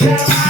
Yeah.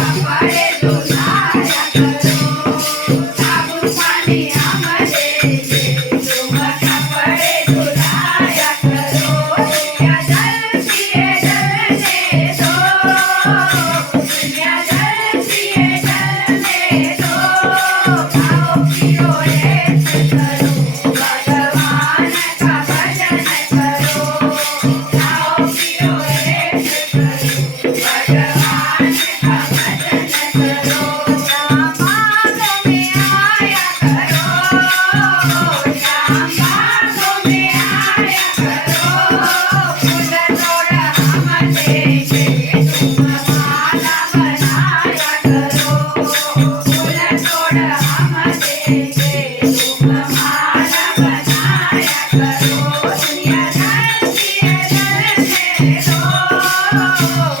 Oh,